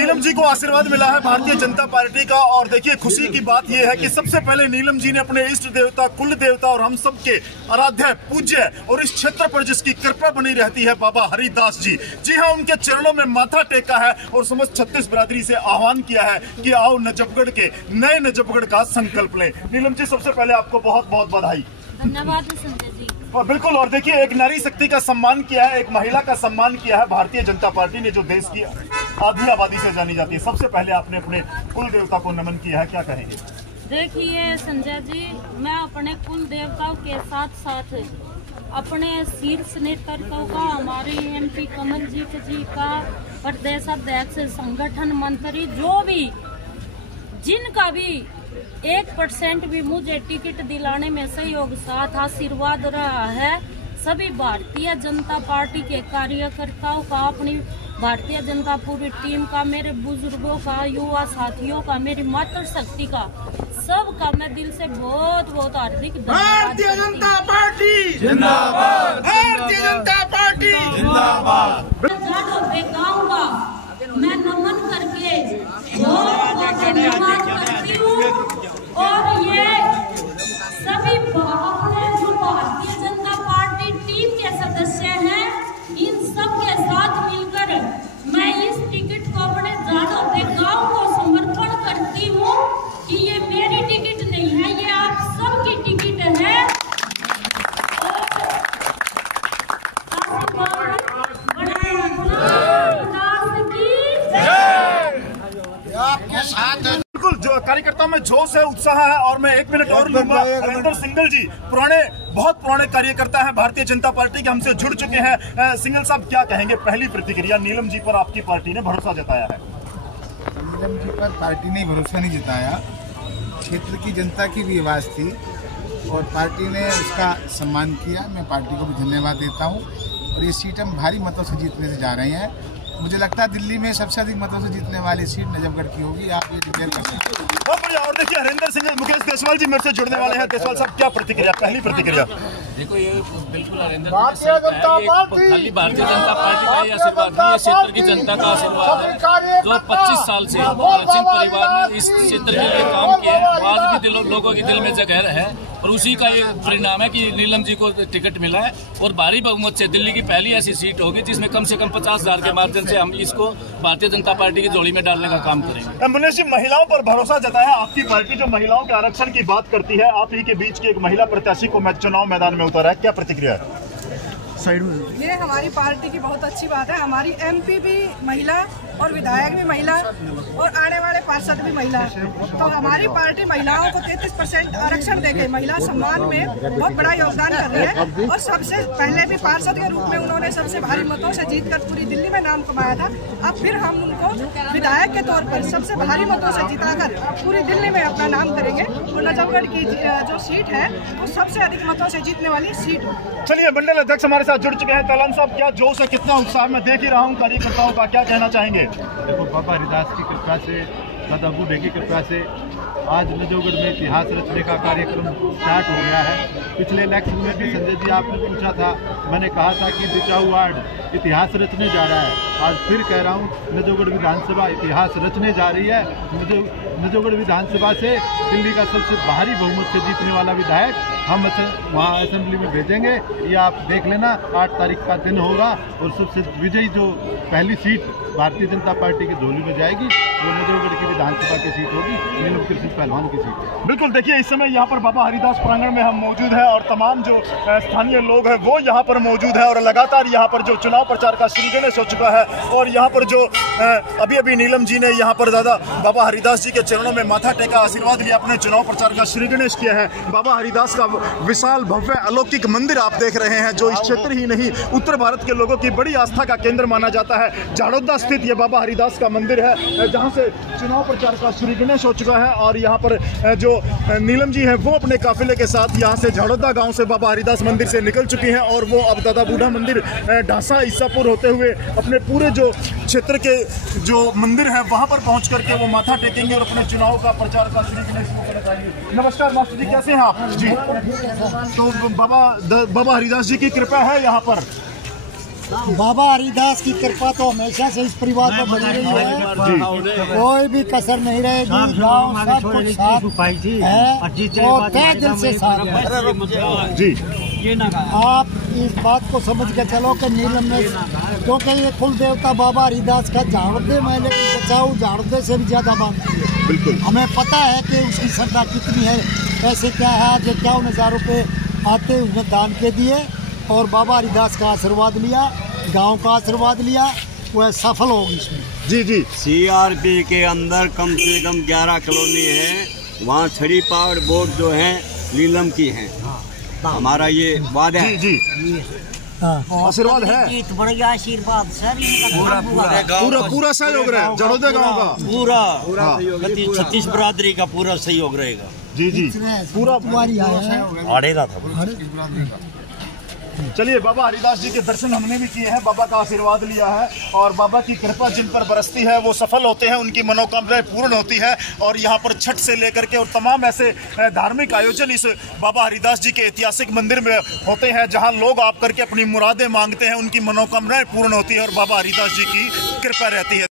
नीलम जी को आशीर्वाद मिला है भारतीय जनता पार्टी का। और देखिए खुशी की बात यह है कि सबसे पहले नीलम जी ने अपने इष्ट देवता, कुल देवता और हम सबके आराध्य, पूज्य और इस क्षेत्र पर जिसकी कृपा बनी रहती है बाबा हरिदास जी, जी हाँ, उनके चरणों में माथा टेका है और समस्त 36 बिरादरी से आह्वान किया है कि आओ नजफगढ़ के नए नजफगढ़ का संकल्प लें। नीलम जी, सबसे पहले आपको बहुत बहुत बधाई। धन्यवाद संजय जी। और बिल्कुल, और देखिए एक नारी शक्ति का सम्मान किया है, एक महिला का सम्मान किया है भारतीय जनता पार्टी ने, जो देश की आधी आबादी से जानी जाती है। सबसे पहले आपने अपने कुल देवता को नमन किया है, क्या कहेंगे? देखिए संजय जी, मैं अपने कुल देवताओं के साथ साथ अपने शीर्ष नेतृत्व का, हमारे MP कमलजीत जी का, प्रदेशाध्यक्ष, संगठन मंत्री, जो भी जिनका भी 1% भी मुझे टिकट दिलाने में सहयोग, साथ आशीर्वाद रहा है, सभी भारतीय जनता पार्टी के कार्यकर्ताओं का, अपनी भारतीय जनता पूरी टीम का, मेरे बुजुर्गों का, युवा साथियों का, मेरी मातृशक्ति का, सबका मैं दिल से बहुत बहुत हार्दिक धन्यवाद। भारतीय जनता पार्टी जिंदाबाद, भारतीय जनता पार्टी जिंदाबाद। गाँव का मैं नमन करके बहुत धन्यवाद करती हूँ। और ये सभी अपने जो भारतीय जनता पार्टी टीम के सदस्य हैं, इन सब के साथ मिलकर मैं इस टिकट को अपने जाड़ों गांव को समर्पण करती हूँ कि ये मेरी टिकट नहीं है, ये आप सबकी टिकट है। आपके साथ जो कार्यकर्ताओं में जोश है, उत्साह है। और मैं 1 मिनट और लूंगा। हरिंदर सिंगल जी बहुत पुराने कार्यकर्ता हैं भारतीय जनता पार्टी के, हमसे जुड़ चुके हैं। सिंगल साहब, क्या कहेंगे? पहली प्रतिक्रिया, नीलम जी पर आपकी पार्टी ने भरोसा जताया है। नीलम जी पर पार्टी ने भरोसा नहीं जताया, क्षेत्र की जनता की भी आवाज़ थी और पार्टी ने उसका सम्मान किया। मैं पार्टी को भी धन्यवाद देता हूँ। और ये सीट हम भारी मतों से जीतने से जा रहे हैं। मुझे लगता है दिल्ली में सबसे अधिक मतों से जीतने वाली सीट नजफगढ़ की होगी। आप ये डिक्लेयर कर सकते हैं। बहुत बढ़िया। और देखिए हरिंदर सिंह, मुकेश देसवाल जी मेरे से जुड़ने वाले हैं। देसवाल साहब, क्या प्रतिक्रिया, पहली प्रतिक्रिया? देखो, ये बिल्कुल हरिंदर खाली भारतीय जनता पार्टी का ही आशीर्वाद नहीं, ये क्षेत्र की जनता का आशीर्वाद है। जो 25 साल से सिंह परिवार ने इस क्षेत्र के लिए काम किया है, आज भी लोगों के दिल में जगह है। और उसी का ये परिणाम है कि नीलम जी को टिकट मिला है। और भारी बहुमत से दिल्ली की पहली ऐसी सीट होगी जिसमें कम से कम 50,000 के माध्यम से हम इसको भारतीय जनता पार्टी की झोली में डालने का काम करेंगे। मुनीश जी, महिलाओं पर भरोसा जताया आपकी पार्टी, जो महिलाओं के आरक्षण की बात करती है, आप ही के बीच की एक महिला प्रत्याशी को चुनाव मैदान में उतारा है, क्या प्रतिक्रिया है? साइड में ये हमारी पार्टी की बहुत अच्छी बात है। हमारी MP भी महिला और विधायक भी महिला और आने वाले पार्षद भी महिला है। तो हमारी पार्टी महिलाओं को 33% आरक्षण देके महिला सम्मान में बहुत बड़ा योगदान कर रही है। और सबसे पहले भी पार्षद के रूप में उन्होंने सबसे भारी मतों से जीतकर पूरी दिल्ली में नाम कमाया था। अब फिर हम उनको विधायक के तौर पर सबसे भारी मतों से जिताकर पूरी दिल्ली में अपना नाम करेंगे। और नजफगढ़ की जो सीट है वो सबसे अधिक मतों से जीतने वाली सीट। चलिए, मंडल अध्यक्ष हमारे साथ जुड़ चुके हैं। तालान साहब, क्या जोश है, कितना उत्साह मैं देख ही रहा हूँ कार्यकर्ताओं का, क्या कहना चाहेंगे? देखो, बाबा हरिदास की कृपा से, दादा बूढ़े की कृपा से आज नजफगढ़ में इतिहास रचने का कार्यक्रम स्टार्ट हो गया है। पिछले इलेक्शन में भी संजय जी आपने पूछा था, मैंने कहा था कि बिचाऊ वार्ड इतिहास रचने जा रहा है। आज फिर कह रहा हूँ, नजफगढ़ विधानसभा इतिहास रचने जा रही है। नजफगढ़ विधानसभा से दिल्ली का सबसे भारी बहुमत से जीतने वाला विधायक हम वहाँ असेंबली में भेजेंगे। ये आप देख लेना, 8 तारीख का दिन होगा और सबसे विजयी जो पहली सीट भारतीय जनता पार्टी की झोली में जाएगी वो नजफगढ़ की विधानसभा की सीट होगी, नीलम कृषि पहलवान की सीट। बिल्कुल, देखिए इस समय यहाँ पर बाबा हरिदास प्रांगण में हम मौजूद हैं और तमाम जो स्थानीय लोग हैं वो यहाँ पर मौजूद हैं। और लगातार यहाँ पर जो चुनाव प्रचार का श्री गणेश हो चुका है। और यहाँ पर जो अभी नीलम जी ने यहाँ पर दादा बाबा हरिदास जी के चरणों में माथा टेका, आशीर्वाद लिया, अपने चुनाव प्रचार का श्री गणेश किया है। बाबा हरिदास का विशाल भव्य अलौकिक मंदिर आप देख रहे हैं, जो इस क्षेत्र ही नहीं उत्तर भारत के लोगों की बड़ी आस्था का केंद्र माना जाता है। झाड़ोदा स्थित ये बाबा हरिदास का मंदिर है, जहाँ से चुनाव प्रचार का श्री गणेश हो चुका है। और यहाँ पर जो नीलम जी है वो अपने काफिले के साथ यहाँ से झाड़ोदा गांव से बाबा हरिदास मंदिर से निकल चुकी हैं। और वो अब दादा बूढ़ा मंदिर, ढांसा, ईसापुर होते हुए अपने पूरे जो क्षेत्र के जो मंदिर है वहाँ पर पहुँच करके वो माथा टेकेंगे और अपने चुनाव का प्रचार का श्री गणेश को बताएंगे। नमस्कार मास्टर जी, कैसे हैं आप? जी, तो बाबा हरिदास जी की कृपा है यहाँ पर? बाबा हरिदास की कृपा तो हमेशा से इस परिवार पर बनी रही है, कोई भी कसर नहीं रहेगी। गाँव सब कुछ साथ है और तहे दिल से साथ है जी। आप इस बात को समझ के चलो कि नीलम में, क्योंकि ये कुल देवता बाबा हरिदास का झाड़दे मैं लेकिन बचाऊ झाड़दे से भी ज्यादा मानती है। बिल्कुल हमें पता है कि उसकी श्रद्धा कितनी है, कैसे क्या है। आज 51,000 रुपये आते उसने दान के दिए और बाबा हरिदास का आशीर्वाद लिया, गांव का आशीर्वाद लिया, वह सफल होगी इसमें। जी जी। CRP के अंदर कम से कम 11 कॉलोनी है, वहाँ छड़ी पावर बोर्ड जो है नीलम की है। हमारा ये वादा है। जी जी। आशीर्वाद है, बढ़िया आशीर्वाद सर, पूरा सहयोग रहे जड़ोदे गाँव का, पूरा 36 बरादरी का पूरा सहयोग रहेगा। जी जी, पूरा आड़ेगा था। चलिए, बाबा हरिदास जी के दर्शन हमने भी किए हैं, बाबा का आशीर्वाद लिया है और बाबा की कृपा जिन पर बरसती है वो सफल होते हैं, उनकी मनोकामनाएं पूर्ण होती है। और यहाँ पर छठ से लेकर के और तमाम ऐसे धार्मिक आयोजन इस बाबा हरिदास जी के ऐतिहासिक मंदिर में होते हैं, जहाँ लोग आप करके अपनी मुरादें मांगते हैं, उनकी मनोकामनाएं पूर्ण होती है और बाबा हरिदास जी की कृपा रहती है।